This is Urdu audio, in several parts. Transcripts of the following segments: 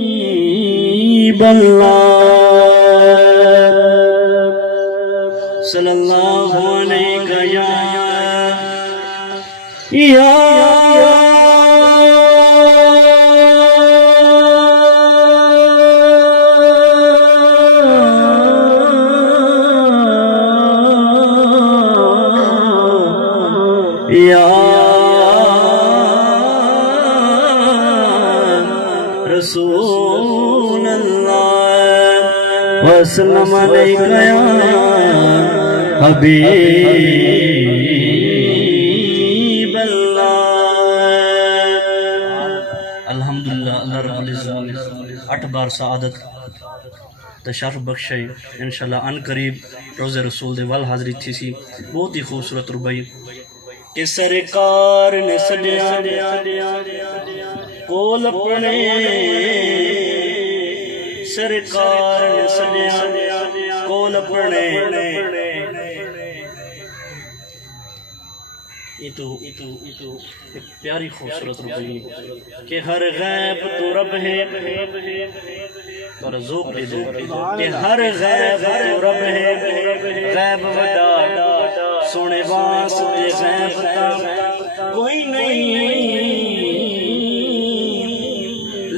حبیب اللہ صلی اللہ علیہ یا رسول اللہ وسلم علیکہ یا حبیب اللہ۔ الحمدللہ اللہ رب العزت 8 بار سعادت تشرف بخشے انشاءاللہ ان قریب روز رسول دے وال حاضری تھی سی بہت ہی خوبصورت ربائی کہ سرکار نے سجیا کول اپنے سرکار نے سجیا کول اپنے یہ تو ایک پیاری خوبصورت ربائی کہ ہر غیب تو رب ہے اور ذوق دے دو کہ ہر غیب تو رب ہے غیب ودا سونے واسطے غیب تا کوئی نہیں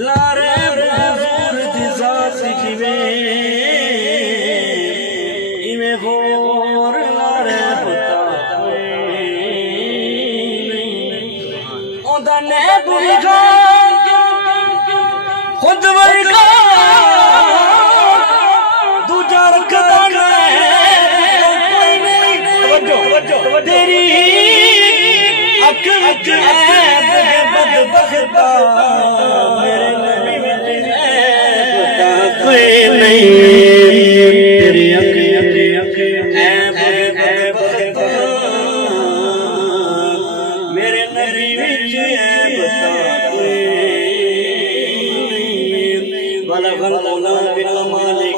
لا ریب حضور دی ذات جیوے ایویں غور لا ریب تا کوئی نہیں اوندا نیب ورگا خود ورگا دوجا رکھدا تیری عقل کے عیب ہے بدبختا میرے نبی میں تیری عیب کوئی نہیں تیری عقل عیب ہے بدبختا میرے نبی میں عیب کوئی نہیں بلغ المولا بکمالہ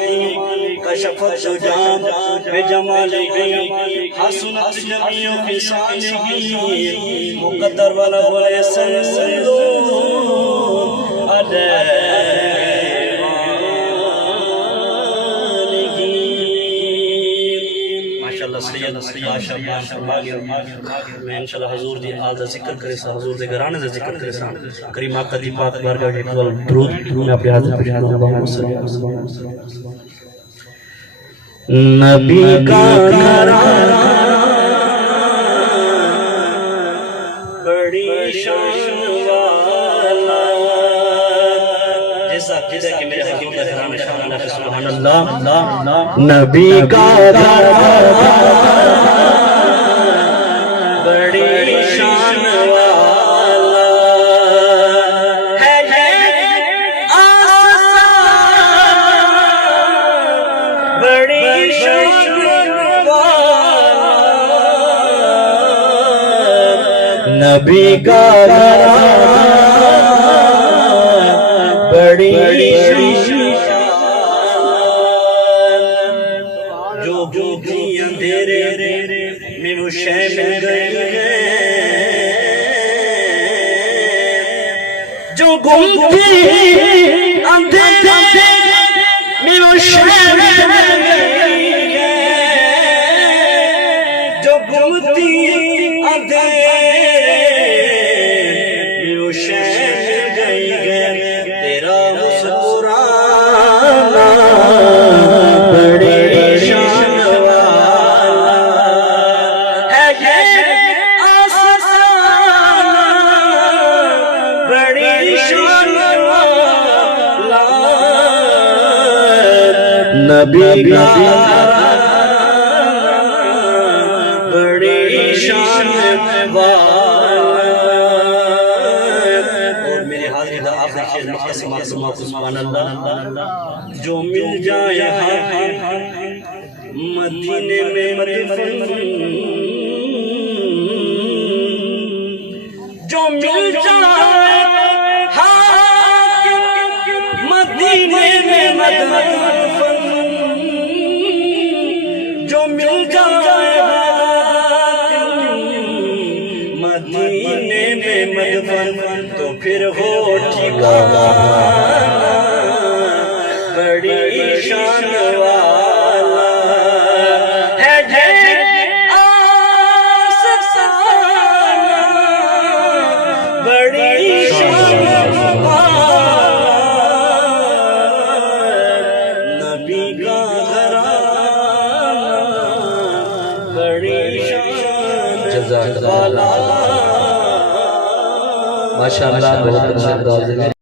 کشفت شجاعت بجمالہ حسنت جمیع خصالہ مقدر والا بولے صلو علیہ ماشاءاللہ سید آشا میں انشاءاللہ حضور دی آل دا ذکر کرے سا حضور دے گھرانے دا ذکر کرے سا کریم آقا دی پاک بارگاہ کے درود میں اپنے حاضر پڑھانا اللہم صلی اللہ علیہ وسلم نبی کا گھرانہ بڑی شان والا جیسا کہ میرے حکیم کا گھرانہ شان اللہ سبحان اللہ نبی کا گھرانہ بڑی شان والا ہے آسان بڑی نبی کا گھرانہ بڑی شان جو گھومتی اندھیرے میں وہ شے مل گئی ہے جو گھومتی اندھیرے میں وہ شے مل گئی ہے جو گھومتی اندھیرے تیرا مسکرانا بڑی شان والا ہے آسان بڑی شان والا نبی کا بڑی شان والا سبحان اللہ جو مل جائے مدینے میں مدفن جو مل جائے مدینے میں مدفن جو مل جائے ہو ٹھکانہ بڑی شان والا ہے بڑی شان والا نبی کا گھرانہ بڑی شان والا. ماشاءاللہ بہت اچھا انداز ہے.